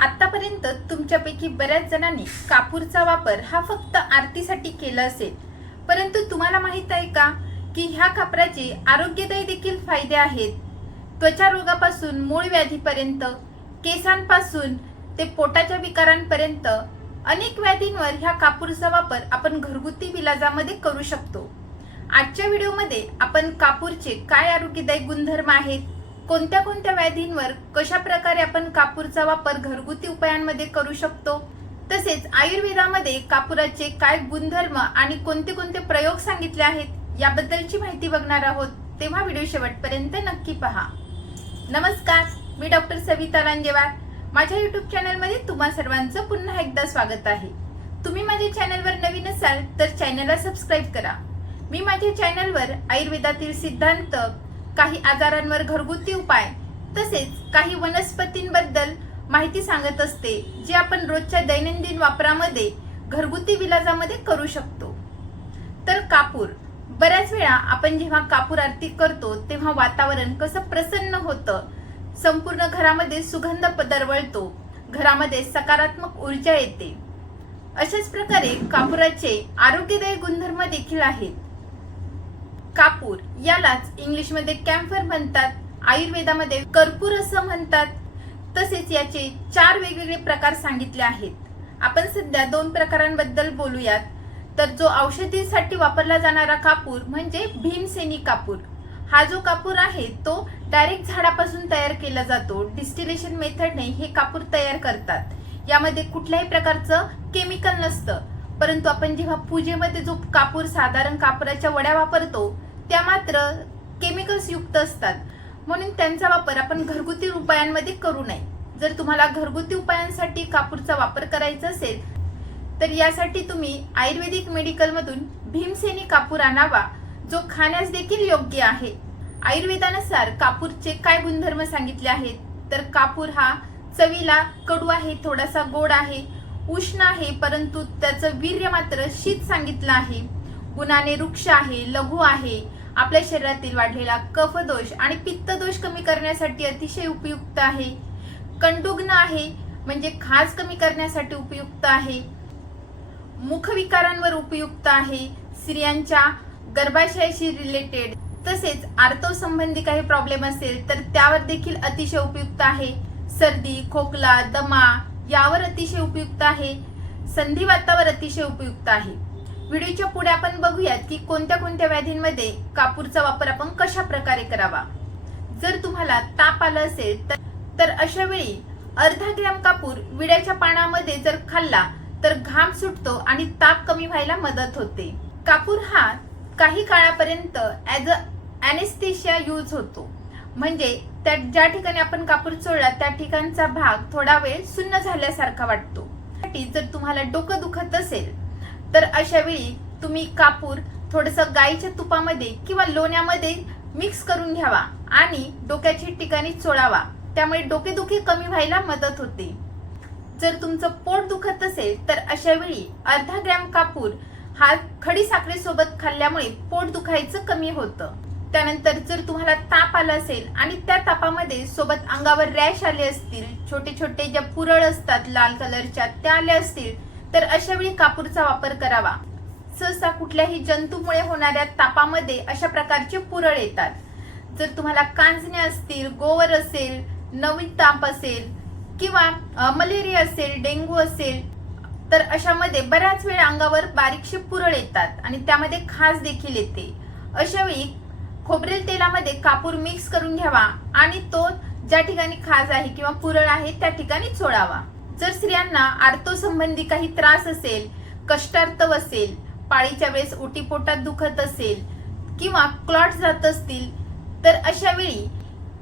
आतापर्यंत तुमच्यापैकी बऱ्याच जणांनी कापूरचा वापर हा फक्त आरतीसाठी केला असेल. परंतु तुम्हाला माहीत आहे का की ह्या कापराचे आरोग्यदायी देखील फायदे आहेत? त्वचा रोगापासून मूळ व्याधीपर्यंत केसांपासून ते पोटाच्या विकारांपर्यंत अनेक व्याधींवर ह्या कापूरचा वापर आपण घरगुती विलाजामध्ये करू शकतो. आजच्या व्हिडिओमध्ये आपण कापूरचे काय आरोग्यदायी गुणधर्म आहेत? कोणत्या कोणत्या व्याधींवर कशा प्रकारे आपण कापूरचा वापर घरगुती उपायांमध्ये करू शकतो? तसेच आयुर्वेदामध्ये कापुराचे काय गुणधर्म आणि कोणते कोणते प्रयोग सांगितले आहेत याबद्दलची माहिती बघणार आहोत. तेव्हा व्हिडिओ शेवटपर्यंत नक्की पहा. नमस्कार मी डॉक्टर सविता रांजेवार माझ्या युट्यूब चॅनलमध्ये तुम्हा सर्वांचं पुन्हा एकदा स्वागत आहे. तुम्ही माझ्या चॅनलवर नवीन असाल तर चॅनलला सबस्क्राईब करा. मी माझ्या चॅनलवर आयुर्वेदातील सिद्धांत काही आजारांवर घरगुती उपाय तसेच काही वनस्पतींबद्दल माहिती सांगत असते जे आपण रोजच्या दैनंदिन वापरामध्ये घरगुती विलाजामध्ये करू शकतो. तर कापूर. बऱ्याच वेळा आपण जेव्हा कापूर आरती करतो तेव्हा वातावरण कसं प्रसन्न होतं संपूर्ण घरामध्ये सुगंध दरवळतो घरामध्ये सकारात्मक ऊर्जा येते. अशाच प्रकारे कापुराचे आरोग्यदायी गुणधर्म देखील आहेत. कापूर यालाच इंग्लिशमध्ये कॅम्फर म्हणतात. आयुर्वेदामध्ये कर्पूर असं म्हणतात. तसेच याचे चार वेगवेगळे प्रकार सांगितले आहेत. आपण सध्या दोन प्रकारांबद्दल बोलूयात. तर जो औषधीसाठी वापरला जाणारा कापूर म्हणजे भीमसेनी कापूर. हा जो कापूर आहे तो डायरेक्ट झाडापासून तयार केला जातो. डिस्टिलेशन मेथडने हे कापूर तयार करतात. यामध्ये कुठल्याही प्रकारचं केमिकल नसतं. परंतु आपण जेव्हा पूजेमध्ये जो कापूर साधारण कापराच्या वड्या वापरतो मात्र केमिकल्स युक्त असतात. म्हणून त्यांचा वापर आपण घरगुती उपायांमध्ये करू नये. जर तुम्हाला घरगुती उपायांसाठी कापूरचा वापर करायचा असेल तर यासाठी तुम्ही आयुर्वेदिक मेडिकलमधून भीमसेनी कापूर आणावा जो खाण्यास देखील योग्य आहे. आयुर्वेदानुसार कापूरचे काय गुणधर्म सांगितले आहेत? तर कापूर हा चवीला कडू आहे थोडासा गोड आहे उष्ण आहे परंतु त्याचं वीर्य मात्र शीत सांगितलं आहे. गुणाने वृक्ष आहे लघु आहे आपल्या शरीरातील वाढलेला कफदोष आणि पित्त दोष कमी करण्यासाठी अतिशय उपयुक्त आहे. कंडुग्न आहे म्हणजे खाज कमी करण्यासाठी उपयुक्त आहे. मुखविकारांवर उपयुक्त आहे. स्त्रियांच्या गर्भाशयाशी रिलेटेड तसेच आर्तव संबंधी काही प्रॉब्लेम असेल तर त्यावर देखील अतिशय उपयुक्त आहे. सर्दी खोकला दमा यावर अतिशय उपयुक्त आहे. संधिवातावर अतिशय उपयुक्त आहे. व्हिडिओच्या पुढे आपण बघूयात की कोणत्या कोणत्या व्याधींमध्ये कापूरचा वापर आपण कशा प्रकारे करावा. जर तुम्हाला ताप आला असेल तर तर अशा वेळी अर्धा ग्रॅम कापूर विड्याच्या पानामध्ये जर खाल्ला तर घाम सुटतो आणि ताप कमी व्हायला मदत होते. कापूर हा काही काळापर्यंत ऍज अ अॅनेस्थेशिया यूज होतो. म्हणजे त्या ज्या ठिकाणी आपण कापूर चोळला त्या ठिकाणचा भाग थोडा वेळ सुन्न झाल्यासारखा वाटतो. जर तुम्हाला डोकं दुखत असेल तर अशा वेळी तुम्ही कापूर थोडस गाईच्या तुपामध्ये किंवा लोण्यामध्ये मिक्स करून घ्यावा आणि डोक्याच्या ठिकाणी चोळावा. त्यामुळे डोकेदुखी कमी व्हायला मदत होते. जर तुमचं पोट दुखत असेल तर अशा वेळी अर्धा ग्रॅम कापूर हा खडी साखरेसोबत खाल्ल्यामुळे पोट दुखायचं कमी होतं. त्यानंतर जर तुम्हाला ताप आला असेल आणि त्या तापामध्ये सोबत अंगावर रॅश आले असतील छोटे छोटे ज्या पुरळ असतात लाल कलरच्या त्या आल्या असतील तर अशा वेळी कापूरचा वापर करावा. सहसा कुठल्याही जंतूमुळे होणाऱ्या तापामध्ये अशा प्रकारचे पुरळ येतात. जर तुम्हाला कांजण्या असतील गोवर असेल नवीन ताप असेल किंवा मलेरिया असेल डेंग्यू असेल तर अशामध्ये बऱ्याच वेळ अंगावर बारीकशे पुरळ येतात आणि त्यामध्ये खास देखील येते. अशा वेळी खोबरेल तेलामध्ये कापूर मिक्स करून घ्यावा आणि तो ज्या ठिकाणी खाज आहे किंवा पुरळ आहे त्या ठिकाणी चोळावा जर स्त्रियांना आर्तोसंबंधी काही त्रास असेल कष्टार्थव असेल पाळीच्या वेळेस ओटीपोटात दुखत असेल किंवा क्लॉट जात असतील तर अशा वेळी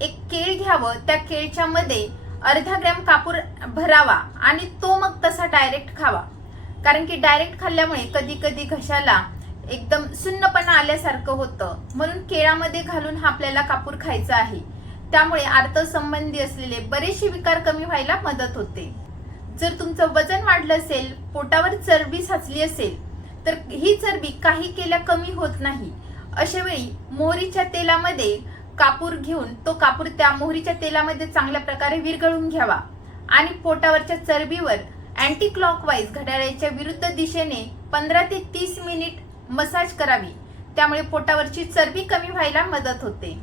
एक केळ घ्यावं. त्या केळच्या मध्ये अर्धा ग्रॅम कापूर भरावा आणि तो मग तसा डायरेक्ट खावा. कारण की डायरेक्ट खाल्ल्यामुळे कधी कधी घशाला एकदम सुन्नपणा आल्यासारखं होतं. म्हणून केळामध्ये घालून हा आपल्याला कापूर खायचा आहे. त्यामुळे आर्थसंबंधी असलेले बरेचसे विकार कमी व्हायला मदत होते. जर तुमचं वजन वाढलं असेल पोटावर चरबी साचली असेल तर ही चरबी काही केल्या कमी होत नाही. अशा वेळी मोहरीच्या तेलामध्ये कापूर घेऊन तो कापूर त्या मोहरीच्या तेलामध्ये चांगल्या प्रकारे विरघळून घ्यावा. आणि पोटावरच्या चरबीवर अँटी क्लॉकवाईज घड्याळाच्या विरुद्ध दिशेने पंधरा ते तीस मिनिट मसाज करावी. त्यामुळे पोटावरची चरबी कमी व्हायला मदत होते.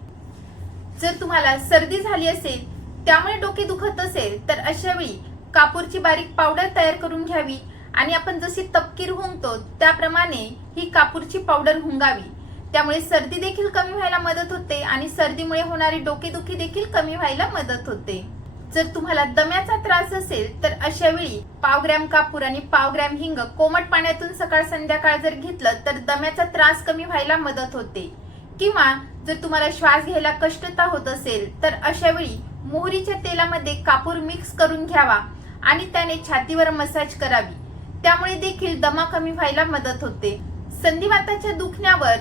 जर तुम्हाला सर्दी झाली असेल त्यामुळे डोके दुखत असेल तर अशा वेळी कापूरची बारीक पावडर तयार करून घ्यावी. आणि आपण जशी तपकीर हुंगतो त्याप्रमाणे ही कापूरची पावडर हुंगावी. त्यामुळे सर्दी देखील कमी व्हायला मदत होते आणि सर्दीमुळे होणारी डोकेदुखी देखील कमी व्हायला मदत होते. जर तुम्हाला दम्याचा त्रास असेल तर अशा वेळी पाव ग्रॅम कापूर आणि पाव ग्रॅम हिंग कोमट पाण्यातून सकाळ संध्याकाळ जर घेतलं तर दम्याचा त्रास कमी व्हायला मदत होते. किंवा जर तुम्हाला श्वास घ्यायला कष्टता होत असेल तर अशा वेळी मोहरीच्या तेलामध्ये कापूर मिक्स करून घ्यावा. आणि त्याने छातीवर मसाज करावी. त्यामुळे देखील दमा कमी व्हायला मदत होते. संधिवाताच्या दुखण्यावर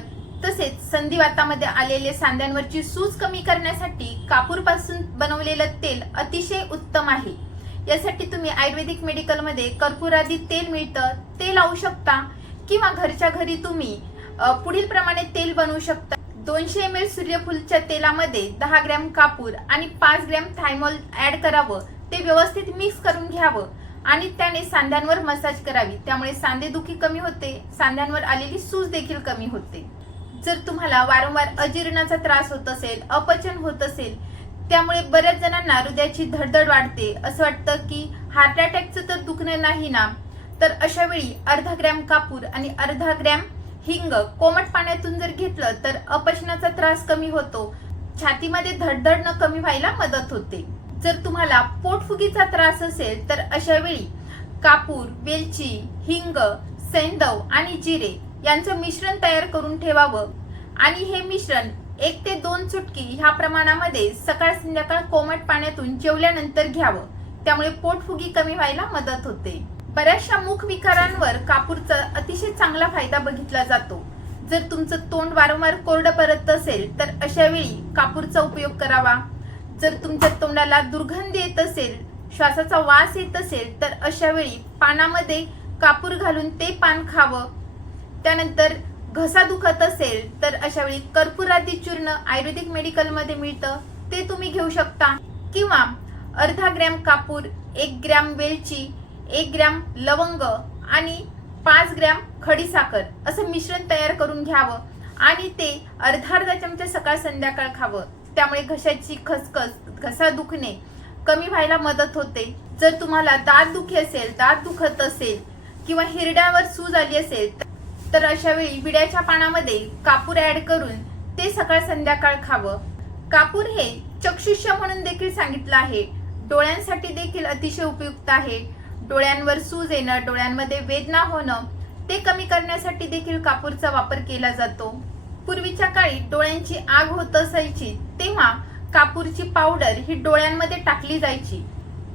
तसेच संधिवातामध्ये आलेले सांध्यांवरची सूज कमी करण्यासाठी कापूरपासून बनवलेलं तेल अतिशय उत्तम आहे. यासाठी तुम्ही आयुर्वेदिक मेडिकलमध्ये कर्पुरादी तेल मिळतं ते लावू शकता किंवा घरच्या घरी तुम्ही पुढील प्रमाणे तेल बनवू शकता. दोनशे एम एल सूर्यफूलच्या तेलामध्ये दहा ग्रॅम कापूर आणि पाच ग्रॅम थायमॉल ऍड करावं. ते व्यवस्थित मिक्स करून घ्यावं. आणि त्याने सांध्यांवर मसाज करावी. त्यामुळे सांधेदुखी कमी होते. सांध्यांवर आलेली सूज देखील कमी होते. जर तुम्हाला वारंवार अजीर्णाचा त्रास होत असेल अपचन होत असेल त्यामुळे बऱ्याच जणांना हृदयाची धडधड वाढते. असं वाटतं की हार्ट अटॅकचं तर दुखणं नाही ना? तर अशा वेळी अर्धा ग्रॅम कापूर आणि अर्धा ग्रॅम हिंग कोमट पाण्यातून जर घेतलं तर अपचनाचा त्रास कमी होतो. छातीमध्ये धडधड न कमी व्हायला मदत होते. जर तुम्हाला पोटफुगीचा त्रास असेल तर अशा वेळी कापूर वेलची हिंग सैंदव आणि जिरे यांचं मिश्रण तयार करून ठेवावं. आणि हे मिश्रण एक ते दोन चुटकी ह्या प्रमाणामध्ये सकाळ संध्याकाळ कोमट पाण्यातून जेवल्यानंतर घ्यावं. त्यामुळे पोटफुगी कमी व्हायला मदत होते. बऱ्याचशा मुख विकारांवर कापूरचा अतिशय चांगला फायदा बघितला जातो. जर तुमचं तोंड वारंवार कोरडं परत असेल तर अशा वेळी कापूरचा उपयोग करावा. जर तुमच्या तोंडाला दुर्गंधी येत असेल श्वासाचा वास येत असेल तर अशा वेळी पानामध्ये कापूर घालून ते पान खावं. त्यानंतर घसा दुखत असेल तर अशा वेळी कर्पुरादी चूर्ण आयुर्वेदिक मेडिकलमध्ये मिळतं. ते तुम्ही घेऊ शकता. किंवा अर्धा ग्रॅम कापूर एक ग्रॅम वेलची एक ग्रॅम लवंग आणि पाच ग्रॅम खडीसाखर असं मिश्रण तयार करून घ्यावं आणि ते अर्धा अर्धा चमचा सकाळ संध्याकाळ खावं. त्यामुळे घशाची खसखस घसा दुखणे कमी व्हायला मदत होते. जर तुम्हाला दात दुखी असेल दात दुखत असेल किंवा हिरड्यावर सूज आली असेल तर अशा वेळी विड्याच्या पानामध्ये कापूर ऍड करून ते सकाळ संध्याकाळ खावं. कापूर हे चक्षुष्य म्हणून देखील सांगितलं आहे. डोळ्यांसाठी देखील अतिशय उपयुक्त आहे. डोळ्यांवर सूज येणं डोळ्यांमध्ये वेदना होणं ते कमी करण्यासाठी देखील कापूरचा वापर केला जातो. पूर्वीच्या काळी डोळ्यांची आग होत असायची तेव्हा कापूरची पावडर ही डोळ्यांमध्ये टाकली जायची.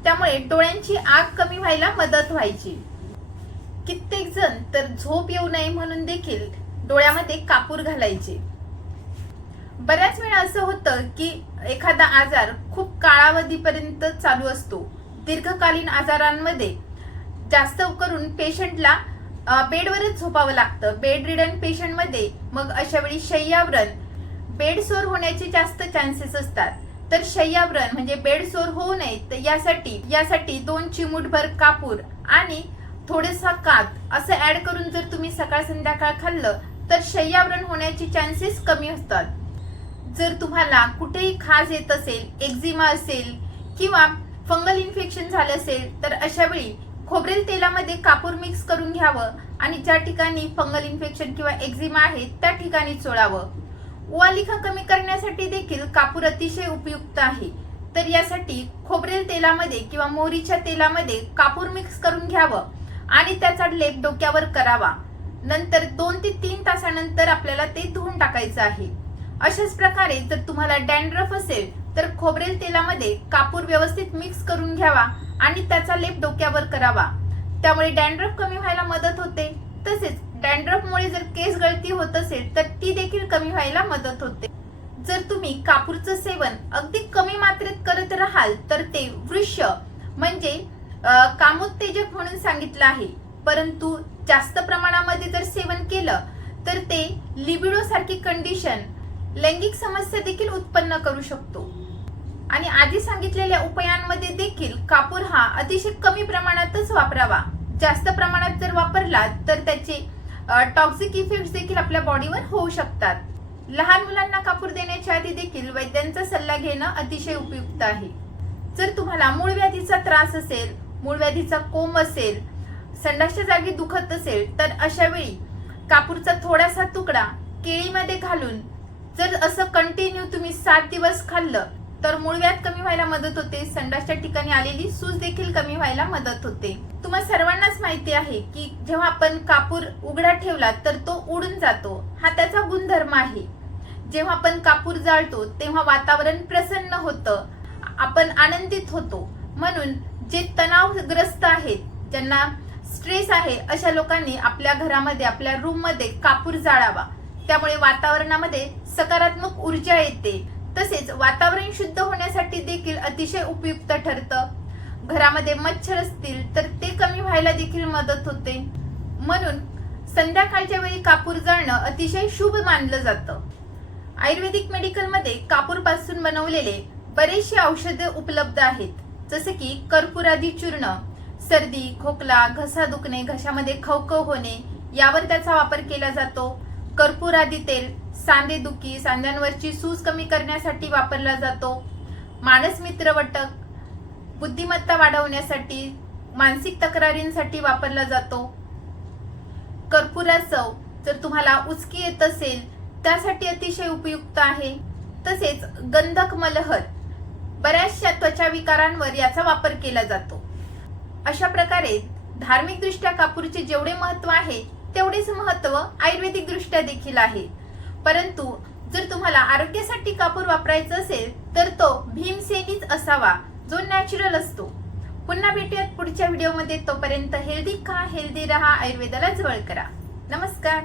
त्यामुळे डोळ्यांची आग कमी व्हायला मदत व्हायची. कित्येक जण तर झोप येऊ नये म्हणून देखील डोळ्यामध्ये कापूर घालायचे. बऱ्याच वेळा असं होतं की एखादा आजार खूप काळावधीपर्यंत चालू असतो. दीर्घकालीन आजारांमध्ये जास्त करून पेशंटला बेडवरच झोपावं लागतं. बेड रिडन पेशंटमध्ये मग अशा वेळी शय्यावरण. बेड सोर होण्याचे जास्त चान्सेस असतात. तर शय्यावरण म्हणजे बेड सोर होऊ नये तर यासाठी यासाठी दोन चिमूटभर कापूर आणि थोडेसा कात असं ऍड करून जर तुम्ही सकाळ संध्याकाळ खाल्लं तर शय्यावरण होण्याचे चान्सेस कमी असतात. जर तुम्हाला कुठेही खाज येत असेल एक्झिमा असेल किंवा फंगल इन्फेक्शन झालं असेल तर अशा वेळी खोबरेल तेलामध्ये कापूर मिक्स करून घ्यावं आणि ज्या ठिकाणी फंगल इन्फेक्शन किंवा एक्झिमा आहे त्या ठिकाणी चोळावं. उवालिका कमी करण्यासाठी देखील कापूर अतिशय उपयुक्त आहे. तर यासाठी खोबरेल तेलामध्ये किंवा मोहरीच्या तेलामध्ये कापूर मिक्स करून घ्यावं आणि त्याचा लेप डोक्यावर करावा. नंतर दोन ते तीन तासानंतर आपल्याला ते धुवून टाकायचं आहे. अशाच प्रकारे जर तुम्हाला डॅन्ड्रफ असेल तर खोबरेल तेलामध्ये कापूर व्यवस्थित मिक्स करून घ्यावा आणि त्याचा लेप डोक्यावर करावा. त्यामुळे डॅन्ड्रफ कमी व्हायला मदत होते. तसेच डॅन्ड्रफमुळे जर केस गळती होत असेल तर ती देखील कमी व्हायला मदत होते. जर तुम्ही कापूरचं सेवन अगदी कमी मात्रेत करत राहाल तर ते वृक्ष म्हणजे कामोत्तेजक म्हणून सांगितलं आहे. परंतु जास्त प्रमाणामध्ये जर सेवन केलं तर ते लिबिडो सारखी कंडिशन लैंगिक समस्या देखील उत्पन्न करू शकतो. आणि आधी सांगितलेल्या उपायांमध्ये देखील कापूर हा अतिशय कमी प्रमाणातच वापरावा. जास्त प्रमाणात जर वापरला तर त्याचे टॉक्सिक इफेक्ट देखील आपल्या बॉडीवर होऊ शकतात. लहान मुलांना कापूर देण्याच्या आधी देखील वैद्यांचा सल्ला घेणं अतिशय उपयुक्त आहे. जर तुम्हाला मूळ व्याधीचा त्रास असेल मूळ व्याधीचा कोंब असेल संडासच्या जागी दुखत असेल तर अशा वेळी कापूरचा थोडासा तुकडा केळीमध्ये घालून जर असं कंटिन्यू तुम्ही सात दिवस खाल्लं तर मूळव्याध कमी व्हायला मदत होते संडासच्या ठिकाणी आलेली सूज देखील कमी व्हायला मदत होते. तुम्हा सर्वांनाच माहिती आहे की जेव्हा आपण कापूर उघडा ठेवला तर तो उडून जातो. हा त्याचा गुणधर्म आहे. जेव्हा आपण कापूर जाळतो तेव्हा वातावरण प्रसन्न होतं. आपण आनंदित होतो. म्हणून जे तणावग्रस्त आहेत ज्यांना स्ट्रेस आहे अशा लोकांनी आपल्या घरामध्ये आपल्या रूममध्ये कापूर जाळावा. त्यामुळे वातावरणामध्ये सकारात्मक ऊर्जा येते. तसेच वातावरण शुद्ध होण्यासाठी देखील अतिशय उपयुक्त ठरतं. घरामध्ये मच्छर असतील तर ते कमी व्हायला देखील मदत होते. म्हणून संध्याकाळच्या वेळी कापूर जाळणं अतिशय शुभ मानलं जातं. आयुर्वेदिक मेडिकलमध्ये कापूरपासून बनवलेले बरेचसे औषधे उपलब्ध आहेत. जसे की कर्पूरादी चूर्ण सर्दी खोकला घसा दुखणे घशामध्ये खवखव होणे यावर त्याचा वापर केला जातो. कर्पूरादी तेल सांधेदुखी सांध्यांवरची सूज कमी करण्यासाठी वापरला जातो. मानस मित्रवटक बुद्धिमत्ता वाढवण्यासाठी मानसिक तक्रारींसाठी वापरला जातो. कर्पुरासव जर तुम्हाला उचकी येत असेल त्यासाठी अतिशय उपयुक्त आहे. तसेच गंधक मलहर बऱ्याचशा त्वचा विकारांवर याचा वापर केला जातो. अशा प्रकारे धार्मिक दृष्ट्या कापूरचे जेवढे महत्त्व आहे तेवढेच महत्त्व आयुर्वेदिक दृष्ट्या देखील आहे. परंतु जर तुम्हाला आरोग्यासाठी कापूर वापरायचा असेल तर तो भीमसेनीच असावा जो नॅचरल असतो. पुन्हा भेटूयात पुढच्या व्हिडिओमध्ये तोपर्यंत हेल्दी खा हेल्दी रहा आयुर्वेदाला जवळ करा. नमस्कार.